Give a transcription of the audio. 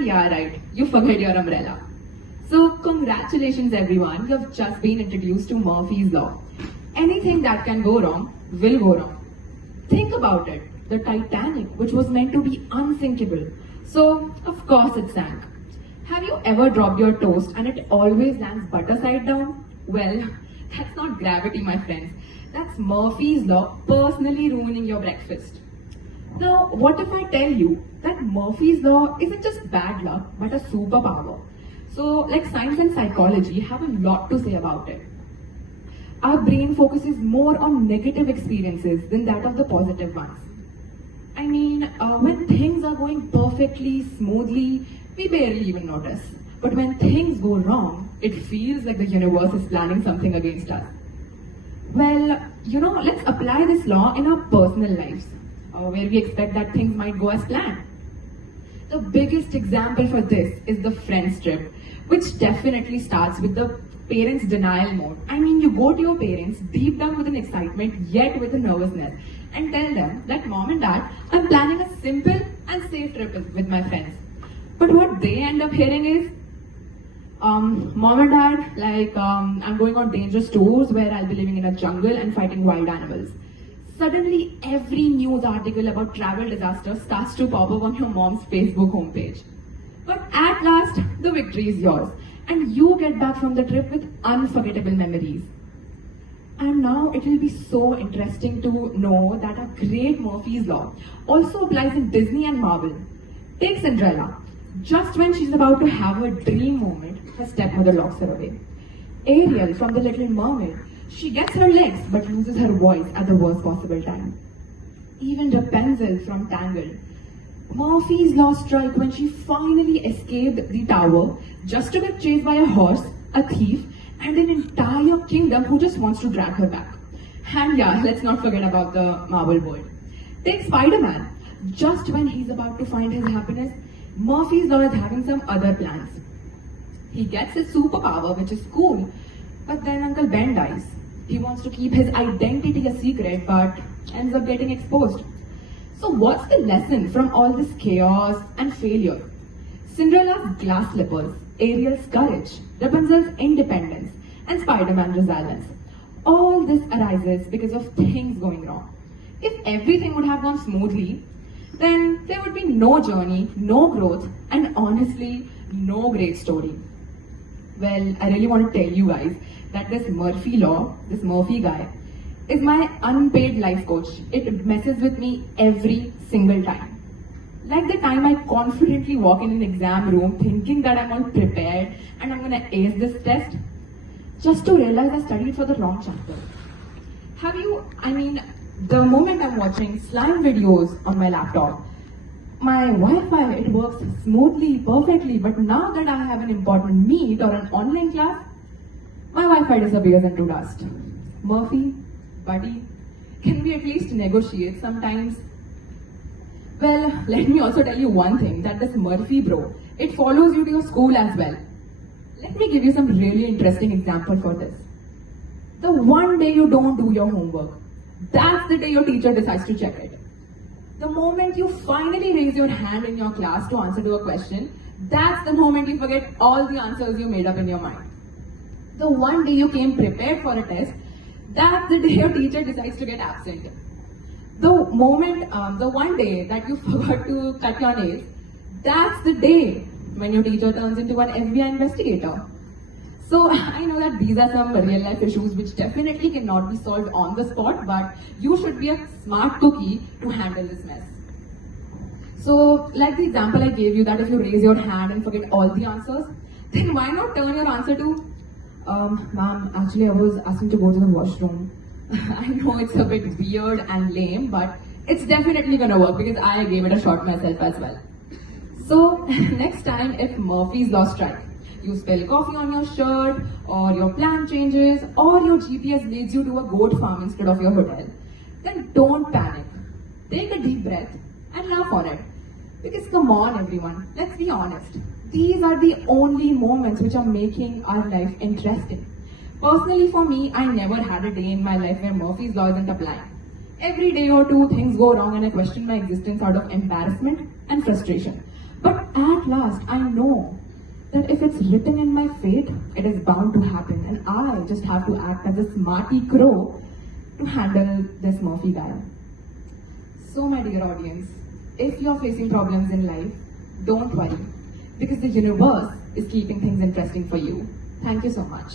And yeah, right, you forget your umbrella. So congratulations everyone, you have just been introduced to Murphy's Law. Anything that can go wrong will go wrong. Think about it, the Titanic, which was meant to be unsinkable. So of course it sank. Have you ever dropped your toast and it always lands butter side down? Well, that's not gravity, my friends. That's Murphy's Law personally ruining your breakfast. Now, what if I tell you that Murphy's Law isn't just bad luck, but a superpower? So, like science and psychology have a lot to say about it. Our brain focuses more on negative experiences than that of the positive ones. I mean, when things are going perfectly, smoothly, we barely even notice. But when things go wrong, it feels like the universe is planning something against us. Well, let's apply this law in our personal lives, where we expect that things might go as planned. The biggest example for this is the friends trip, which definitely starts with the parents' denial mode. I mean, you go to your parents deep down with an excitement, yet with a nervousness, and tell them that mom and dad, I'm planning a simple and safe trip with my friends. But what they end up hearing is, mom and dad, I'm going on dangerous tours where I'll be living in a jungle and fighting wild animals. Suddenly, every news article about travel disasters starts to pop up on your mom's Facebook homepage. But at last, the victory is yours, and you get back from the trip with unforgettable memories. And now it will be so interesting to know that a great Murphy's Law also applies in Disney and Marvel. Take Cinderella. Just when she's about to have a dream moment, her stepmother locks her away. Ariel from The Little Mermaid. She gets her legs but loses her voice at the worst possible time. Even Rapunzel from Tangled. Murphy's Law strike when she finally escaped the tower just to get chased by a horse, a thief, and an entire kingdom who just wants to drag her back. And yeah, let's not forget about the Marvel world. Take Spider-Man. Just when he's about to find his happiness, Murphy's Law is having some other plans. He gets his superpower, which is cool, but then Uncle Ben dies. He wants to keep his identity a secret, but ends up getting exposed. So what's the lesson from all this chaos and failure? Cinderella's glass slippers, Ariel's courage, Rapunzel's independence, and Spider-Man's resilience. All this arises because of things going wrong. If everything would have gone smoothly, then there would be no journey, no growth, and honestly, no great story. Well, I really want to tell you guys that this Murphy Law, this Murphy guy, is my unpaid life coach. It messes with me every single time. Like the time I confidently walk in an exam room thinking that I'm all prepared and I'm gonna ace this test, just to realize I studied for the wrong chapter. The moment I'm watching slime videos on my laptop, my Wi-Fi, it works smoothly, perfectly, but now that I have an important meet or an online class, my Wi-Fi disappears into dust. Murphy, buddy, can we at least negotiate sometimes? Well, let me also tell you one thing, that this Murphy bro, it follows you to your school as well. Let me give you some really interesting example for this. The one day you don't do your homework, that's the day your teacher decides to check it. The moment you finally raise your hand in your class to answer to a question, that's the moment you forget all the answers you made up in your mind. The one day you came prepared for a test, that's the day your teacher decides to get absent. The one day that you forgot to cut your nails, that's the day when your teacher turns into an FBI investigator. So I know that these are some real life issues which definitely cannot be solved on the spot, but you should be a smart cookie to handle this mess. So like the example I gave you, that if you raise your hand and forget all the answers, then why not turn your answer to, ma'am, actually I was asking to go to the washroom. I know it's a bit weird and lame, but it's definitely gonna work because I gave it a shot myself as well. So next time if Murphy's Law strikes, you spill coffee on your shirt, or your plan changes, or your GPS leads you to a goat farm instead of your hotel, then don't panic. Take a deep breath and laugh on it. Because come on everyone, let's be honest. These are the only moments which are making our life interesting. Personally for me, I never had a day in my life where Murphy's Law isn't applying. Every day or two, things go wrong and I question my existence out of embarrassment and frustration. But at last, I know that if it's written in my fate, it is bound to happen, and I just have to act as a smarty crow to handle this Murphy guy. So, my dear audience, if you're facing problems in life, don't worry, because the universe is keeping things interesting for you. Thank you so much.